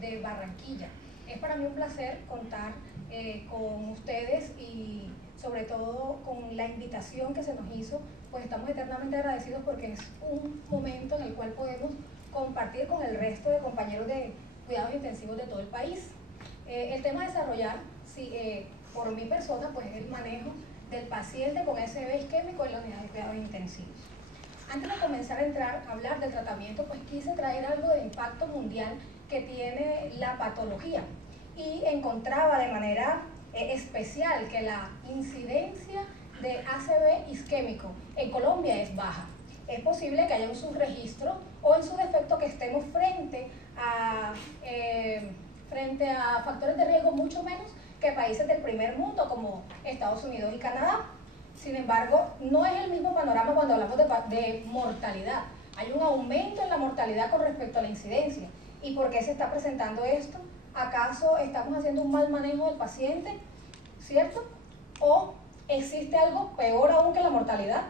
de Barranquilla. Es para mí un placer contar con ustedes y sobre todo con la invitación que se nos hizo, pues estamos eternamente agradecidos porque es un momento en el cual podemos compartir con el resto de compañeros de cuidados intensivos de todo el país. El tema a desarrollar, por mi persona, pues es el manejo del paciente con ACV isquémico en la unidad de cuidados intensivos. Antes de comenzar a hablar del tratamiento, pues quise traer algo de impacto mundial que tiene la patología y encontraba de manera especial que la incidencia de ACV isquémico en Colombia es baja. Es posible que haya un subregistro o en su defecto que estemos frente a factores de riesgo mucho menos que países del primer mundo como Estados Unidos y Canadá. Sin embargo, no es el mismo panorama cuando hablamos de mortalidad. Hay un aumento en la mortalidad con respecto a la incidencia. ¿Y por qué se está presentando esto? ¿Acaso estamos haciendo un mal manejo del paciente? ¿Cierto? ¿O existe algo peor aún que la mortalidad?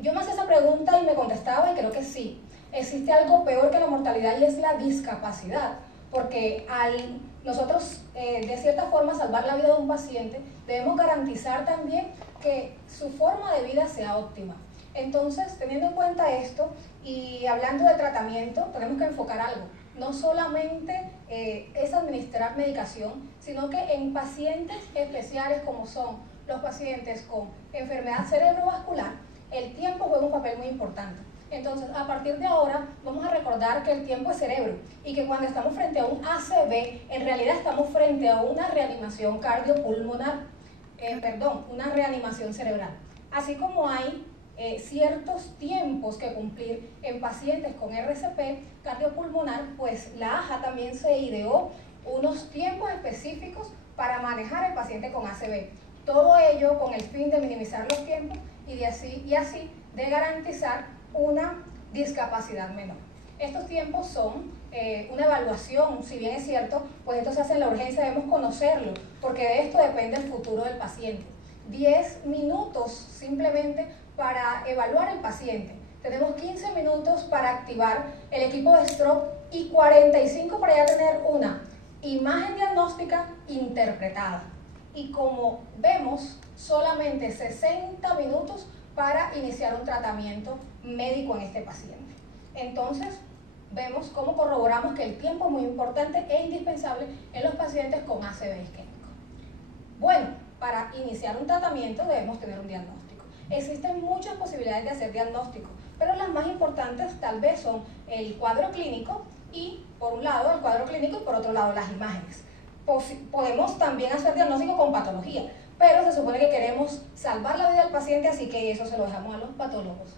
Yo me hacía esa pregunta y me contestaba y creo que sí. Existe algo peor que la mortalidad y es la discapacidad. Porque al nosotros, de cierta forma, salvar la vida de un paciente, debemos garantizar también que su forma de vida sea óptima. Entonces, teniendo en cuenta esto y hablando de tratamiento, tenemos que enfocar algo. No solamente es administrar medicación, sino que en pacientes especiales como son los pacientes con enfermedad cerebrovascular, el tiempo juega un papel muy importante. Entonces, a partir de ahora, vamos a recordar que el tiempo es cerebro y que cuando estamos frente a un ACV, en realidad estamos frente a una reanimación cardiopulmonar, una reanimación cerebral. Así como hay ciertos tiempos que cumplir en pacientes con RCP cardiopulmonar, pues la AJA también se ideó unos tiempos específicos para manejar el paciente con ACV. Todo ello con el fin de minimizar los tiempos y así de garantizar una discapacidad menor. Estos tiempos son una evaluación, si bien es cierto, pues esto se hace en la urgencia, debemos conocerlo, porque de esto depende el futuro del paciente. 10 minutos simplemente para evaluar el paciente. Tenemos 15 minutos para activar el equipo de stroke y 45 para ya tener una imagen diagnóstica interpretada. Y como vemos, solamente 60 minutos para iniciar un tratamiento médico en este paciente. Entonces, vemos cómo corroboramos que el tiempo es muy importante e indispensable en los pacientes con ACV isquémico. Bueno, para iniciar un tratamiento debemos tener un diagnóstico. Existen muchas posibilidades de hacer diagnóstico, pero las más importantes tal vez son el cuadro clínico y, por un lado, el cuadro clínico y por otro lado, las imágenes. Podemos también hacer diagnóstico con patología, pero se supone que queremos salvar la vida del paciente, así que eso se lo dejamos a los patólogos.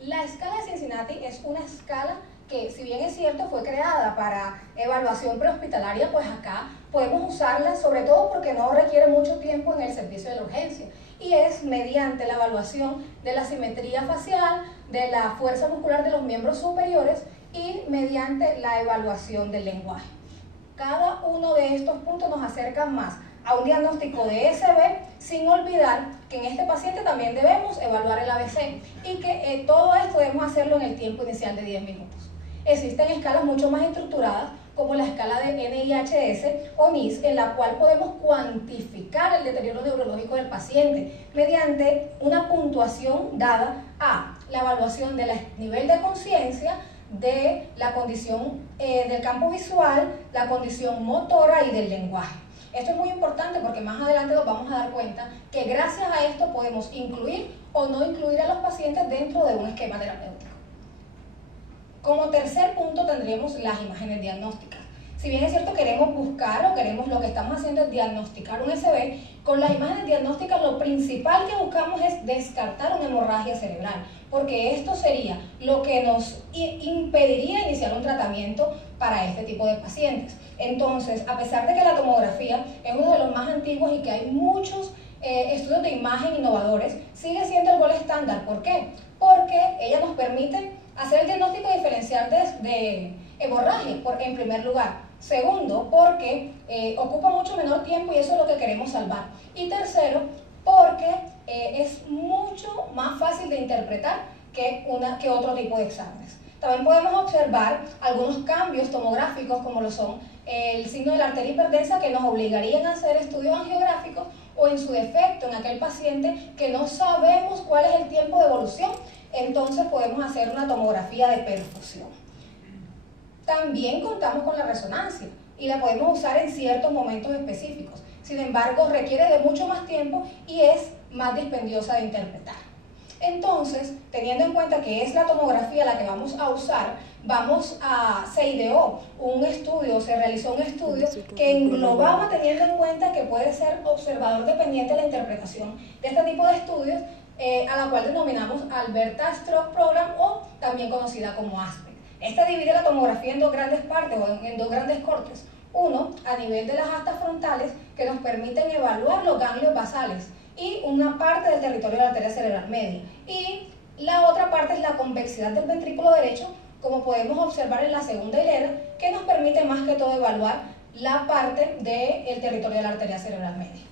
La escala de Cincinnati es una escala que, si bien es cierto, fue creada para evaluación prehospitalaria, pues acá podemos usarla, sobre todo porque no requiere mucho tiempo en el servicio de la urgencia, y es mediante la evaluación de la simetría facial, de la fuerza muscular de los miembros superiores y mediante la evaluación del lenguaje. Cada uno de estos puntos nos acerca más a un diagnóstico de SB, sin olvidar que en este paciente también debemos evaluar el ABC y que todo esto debemos hacerlo en el tiempo inicial de 10 minutos. Existen escalas mucho más estructuradas, como la escala de NIHS o NIS, en la cual podemos cuantificar el deterioro neurológico del paciente mediante una puntuación dada a la evaluación del nivel de conciencia, de la condición del campo visual, la condición motora y del lenguaje. Esto es muy importante porque más adelante nos vamos a dar cuenta que gracias a esto podemos incluir o no incluir a los pacientes dentro de un esquema terapéutico. Como tercer punto tendríamos las imágenes diagnósticas. Si bien es cierto queremos buscar o queremos, lo que estamos haciendo es diagnosticar un SB, con las imágenes diagnósticas lo principal que buscamos es descartar una hemorragia cerebral, porque esto sería lo que nos impediría iniciar un tratamiento para este tipo de pacientes. Entonces, a pesar de que la tomografía es uno de los más antiguos y que hay muchos estudios de imagen innovadores, sigue siendo el gol estándar. ¿Por qué? Porque ella nos permite hacer el diagnóstico diferencial de hemorragia, en primer lugar. Segundo, porque ocupa mucho menor tiempo y eso es lo que queremos salvar. Y tercero, porque es mucho más fácil de interpretar que otro tipo de exámenes. También podemos observar algunos cambios tomográficos como lo son el signo de la arteria hiperdensa que nos obligarían a hacer estudios angiográficos o en su defecto en aquel paciente que no sabemos cuál es el tiempo de evolución, entonces podemos hacer una tomografía de perfusión. También contamos con la resonancia y la podemos usar en ciertos momentos específicos. Sin embargo, requiere de mucho más tiempo y es más dispendiosa de interpretar. Entonces, teniendo en cuenta que es la tomografía la que vamos a usar, se ideó un estudio, se realizó un estudio que englobaba teniendo en cuenta que puede ser observador dependiente la interpretación de este tipo de estudios, a la cual denominamos Alberta Stroke Program o también conocida como ASPEC. Esta divide la tomografía en dos grandes partes o en dos grandes cortes. Uno, a nivel de las astas frontales, que nos permiten evaluar los ganglios basales y una parte del territorio de la arteria cerebral media. Y la otra parte es la convexidad del ventrículo derecho, como podemos observar en la segunda hilera, que nos permite más que todo evaluar la parte del territorio de la arteria cerebral media.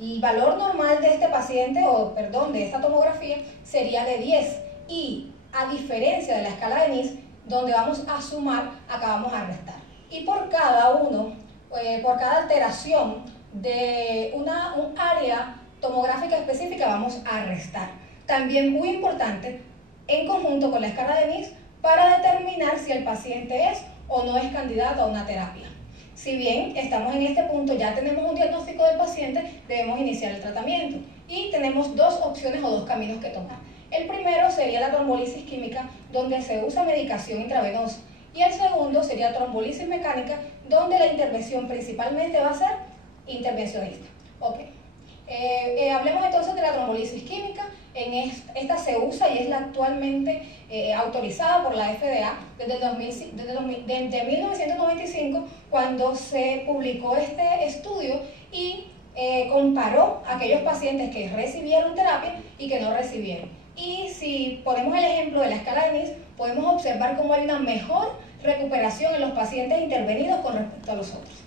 El valor normal de este paciente, de esta tomografía, sería de 10 y a diferencia de la escala de NIS, donde vamos a sumar, acá vamos a restar. Y por cada por cada alteración de un área tomográfica específica vamos a restar. También muy importante, en conjunto con la escala de NIS, para determinar si el paciente es o no es candidato a una terapia. Si bien estamos en este punto, ya tenemos un diagnóstico del paciente, debemos iniciar el tratamiento. Y tenemos dos opciones o dos caminos que tomar. El primero sería la trombolisis química, donde se usa medicación intravenosa. Y el segundo sería trombolisis mecánica, donde la intervención principalmente va a ser intervencionista. Okay. Hablemos entonces de la trombolisis química. Esta se usa y es la actualmente autorizada por la FDA desde 1995, cuando se publicó este estudio y comparó a aquellos pacientes que recibieron terapia y que no recibieron. Y si ponemos el ejemplo de la escala de NIS, podemos observar cómo hay una mejor recuperación en los pacientes intervenidos con respecto a los otros.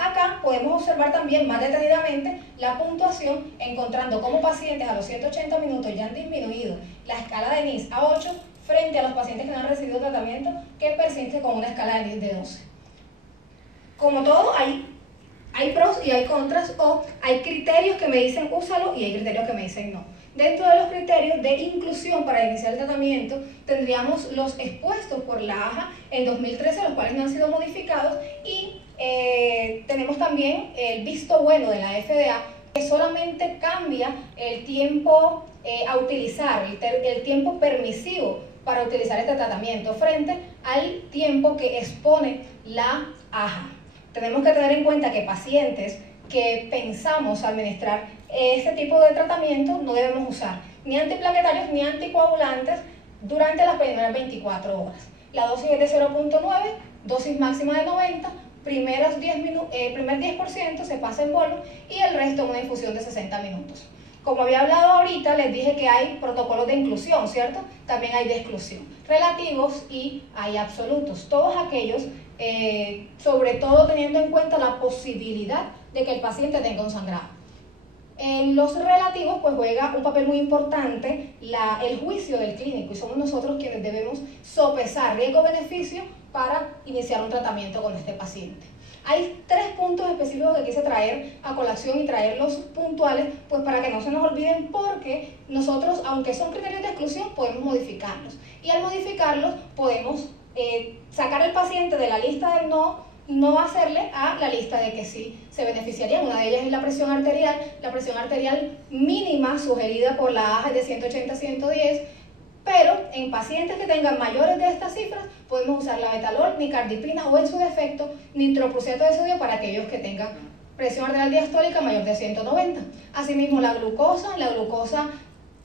Acá podemos observar también más detenidamente la puntuación, encontrando cómo pacientes a los 180 minutos ya han disminuido la escala de NIS a 8 frente a los pacientes que no han recibido tratamiento que persisten con una escala de NIS de 12. Como todo, hay pros y hay contras, o hay criterios que me dicen úsalo y hay criterios que me dicen no. Dentro de los criterios de inclusión para iniciar el tratamiento tendríamos los expuestos por la AJA en 2013, los cuales no han sido modificados, y tenemos también el visto bueno de la FDA, que solamente cambia el tiempo a utilizar, el tiempo permisivo para utilizar este tratamiento frente al tiempo que expone la AJA. Tenemos que tener en cuenta que pacientes que pensamos administrar este tipo de tratamiento no debemos usar ni antiplaquetarios ni anticoagulantes durante las primeras 24 horas. La dosis es de 0.9, dosis máxima de 90, primer 10% se pasa en bolo y el resto en una infusión de 60 minutos. Como había hablado ahorita, les dije que hay protocolos de inclusión, ¿cierto? También hay de exclusión, relativos y hay absolutos. Todos aquellos, sobre todo teniendo en cuenta la posibilidad de que el paciente tenga un sangrado. En los relativos, pues juega un papel muy importante el juicio del clínico y somos nosotros quienes debemos sopesar riesgo-beneficio para iniciar un tratamiento con este paciente. Hay 3 puntos específicos que quise traer a colación y traerlos puntuales, pues para que no se nos olviden, porque nosotros, aunque son criterios de exclusión, podemos modificarlos. Y al modificarlos, podemos sacar al paciente de la lista de no hacerle a la lista de que sí se beneficiarían. Una de ellas es la presión arterial mínima sugerida por la AJA de 180 a 110, pero en pacientes que tengan mayores de estas cifras podemos usar la betalol, nicardipina o en su defecto nitroprusiato de sodio para aquellos que tengan presión arterial diastólica mayor de 190. Asimismo, la glucosa,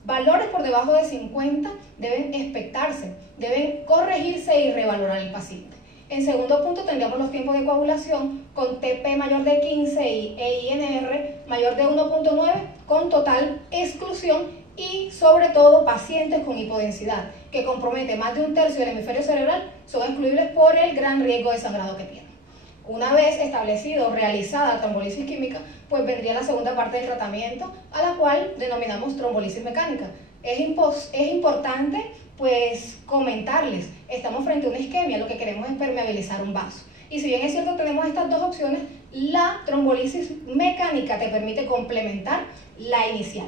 valores por debajo de 50 deben expectarse, deben corregirse y revalorar el paciente. En segundo punto tendríamos los tiempos de coagulación con TP mayor de 15 e INR mayor de 1.9 con total exclusión, y sobre todo pacientes con hipodensidad que compromete más de 1/3 del hemisferio cerebral son excluibles por el gran riesgo de sangrado que tienen. Una vez establecido, realizada la trombolisis química, pues vendría la segunda parte del tratamiento, a la cual denominamos trombolisis mecánica. Es importante pues comentarles, estamos frente a una isquemia, lo que queremos es permeabilizar un vaso. Y si bien es cierto tenemos estas dos opciones, la trombolisis mecánica te permite complementar la inicial.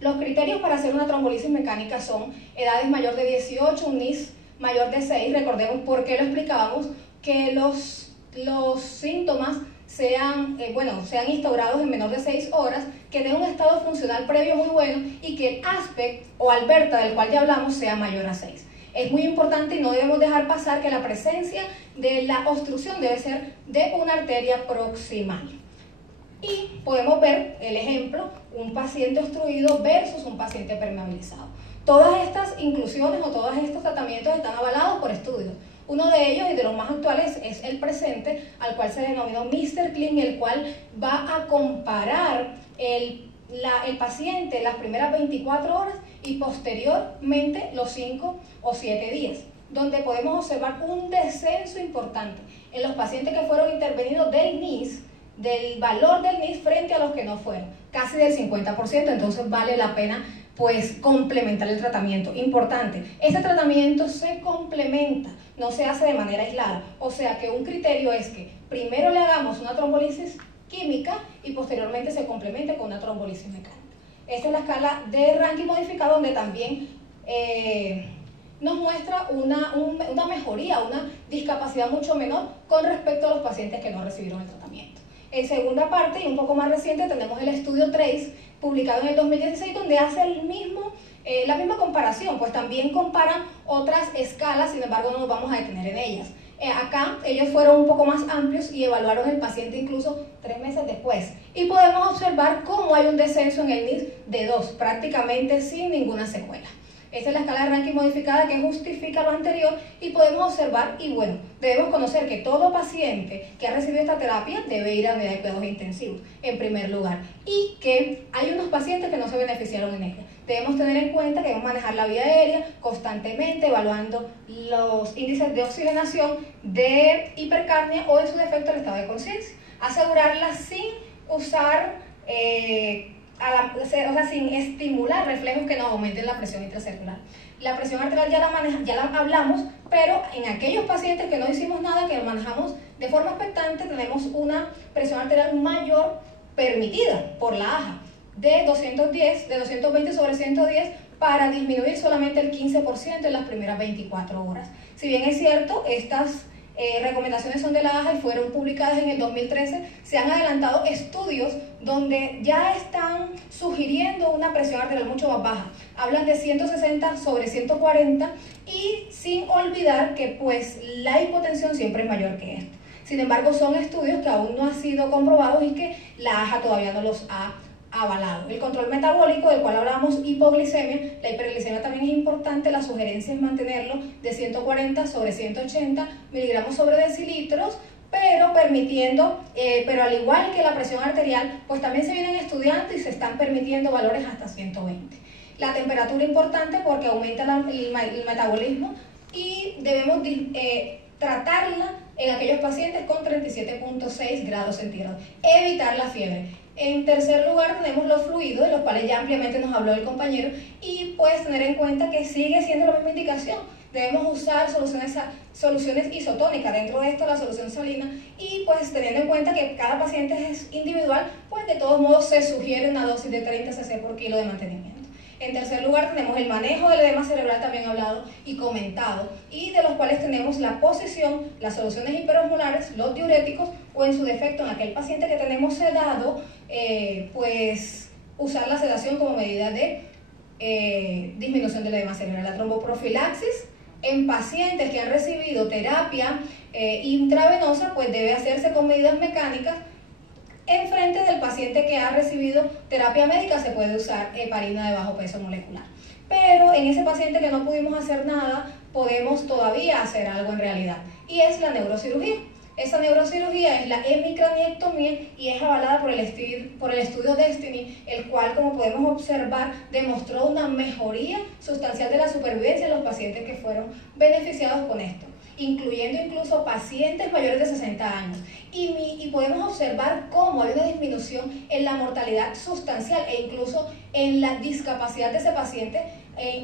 Los criterios para hacer una trombolisis mecánica son edades mayor de 18, un NIS mayor de 6, recordemos por qué lo explicábamos, que los síntomas sean instaurados en menor de 6 horas, que tenga un estado funcional previo muy bueno y que el aspect o alberta del cual ya hablamos sea mayor a 6. Es muy importante y no debemos dejar pasar que la presencia de la obstrucción debe ser de una arteria proximal. Y podemos ver el ejemplo, un paciente obstruido versus un paciente permeabilizado. Todas estas inclusiones o todos estos tratamientos están avalados por estudios. Uno de ellos y de los más actuales es el presente, al cual se denominó Mr. Clean, el cual va a comparar el paciente las primeras 24 horas y posteriormente los 5 o 7 días, donde podemos observar un descenso importante en los pacientes que fueron intervenidos del NIS, del valor del NIS frente a los que no fueron, casi del 50%, entonces vale la pena pues complementar el tratamiento. Importante, este tratamiento se complementa, no se hace de manera aislada, o sea que un criterio es que primero le hagamos una trombolisis química y posteriormente se complemente con una trombolisis mecánica. Esta es la escala de Rankin modificado, donde también nos muestra una mejoría, una discapacidad mucho menor con respecto a los pacientes que no recibieron el tratamiento. En segunda parte y un poco más reciente tenemos el estudio TRACE, publicado en el 2016, donde hace la misma comparación, pues también comparan otras escalas, sin embargo no nos vamos a detener en ellas. Acá ellos fueron un poco más amplios y evaluaron el paciente incluso 3 meses después. Y podemos observar cómo hay un descenso en el NIS de 2, prácticamente sin ninguna secuela. Esta es la escala de Rankin modificada que justifica lo anterior y podemos observar, y bueno, debemos conocer que todo paciente que ha recibido esta terapia debe ir a unidad de cuidados intensivos, en primer lugar, y que hay unos pacientes que no se beneficiaron en ella. Debemos tener en cuenta que debemos manejar la vía aérea constantemente, evaluando los índices de oxigenación, de hipercapnia o en su defecto el estado de conciencia. Asegurarla sin usar sin estimular reflejos que nos aumenten la presión intracircular. La presión arterial ya la hablamos, pero en aquellos pacientes que no hicimos nada, que lo manejamos de forma expectante, tenemos una presión arterial mayor permitida por la AJA de 220 sobre 110 para disminuir solamente el 15% en las primeras 24 horas. Si bien es cierto, estas recomendaciones son de la AJA y fueron publicadas en el 2013, se han adelantado estudios donde ya están sugiriendo una presión arterial mucho más baja. Hablan de 160 sobre 140 y sin olvidar que pues la hipotensión siempre es mayor que esto. Sin embargo, son estudios que aún no han sido comprobados y que la AJA todavía no los ha avalado. El control metabólico, del cual hablamos, hipoglicemia, la hiperglicemia también es importante, la sugerencia es mantenerlo de 140 sobre 180 miligramos sobre decilitros, pero permitiendo, pero al igual que la presión arterial, pues también se vienen estudiando y se están permitiendo valores hasta 120. La temperatura importante porque aumenta el metabolismo y debemos tratarla en aquellos pacientes con 37.6 grados centígrados. Evitar la fiebre. En tercer lugar tenemos los fluidos, de los cuales ya ampliamente nos habló el compañero, y puedes tener en cuenta que sigue siendo la misma indicación. Debemos usar soluciones isotónicas, dentro de esto la solución salina, y pues teniendo en cuenta que cada paciente es individual, pues de todos modos se sugiere una dosis de 30 cc por kilo de mantenimiento. En tercer lugar tenemos el manejo del edema cerebral, también hablado y comentado, y de los cuales tenemos la posición, las soluciones hiperosmolares, los diuréticos, o en su defecto en aquel paciente que tenemos sedado, pues usar la sedación como medida de disminución del edema cerebral. La tromboprofilaxis en pacientes que han recibido terapia intravenosa, pues debe hacerse con medidas mecánicas. En frente del paciente que ha recibido terapia médica se puede usar heparina de bajo peso molecular. Pero en ese paciente que no pudimos hacer nada, podemos todavía hacer algo en realidad, y es la neurocirugía. Esa neurocirugía es la hemicraniectomía y es avalada por el estudio Destiny, el cual, como podemos observar, demostró una mejoría sustancial de la supervivencia en los pacientes que fueron beneficiados con esto. incluyendo incluso pacientes mayores de 60 años. Y podemos observar cómo hay una disminución en la mortalidad sustancial e incluso en la discapacidad de ese paciente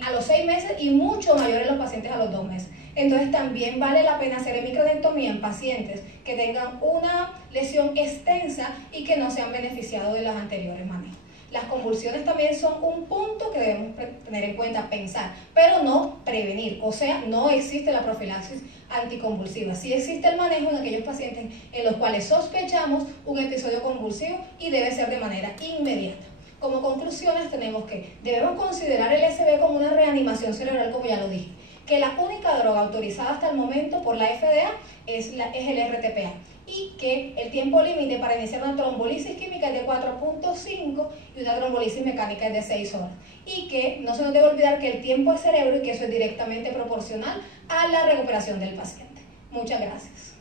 a los 6 meses y mucho mayor en los pacientes a los 2 meses. Entonces también vale la pena hacer microdentomía en pacientes que tengan una lesión extensa y que no se han beneficiado de los anteriores manejos. Las convulsiones también son un punto que debemos tener en cuenta, pensar, pero no prevenir, o sea, no existe la profilaxis anticonvulsiva. Sí existe el manejo en aquellos pacientes en los cuales sospechamos un episodio convulsivo y debe ser de manera inmediata. Como conclusiones tenemos que debemos considerar el SB como una reanimación cerebral, como ya lo dije, que la única droga autorizada hasta el momento por la FDA es el RTPA y que el tiempo límite para iniciar una trombolisis química es de 4.5 y una trombolisis mecánica es de 6 horas. Y que no se nos debe olvidar que el tiempo es cerebro y que eso es directamente proporcional a la recuperación del paciente. Muchas gracias.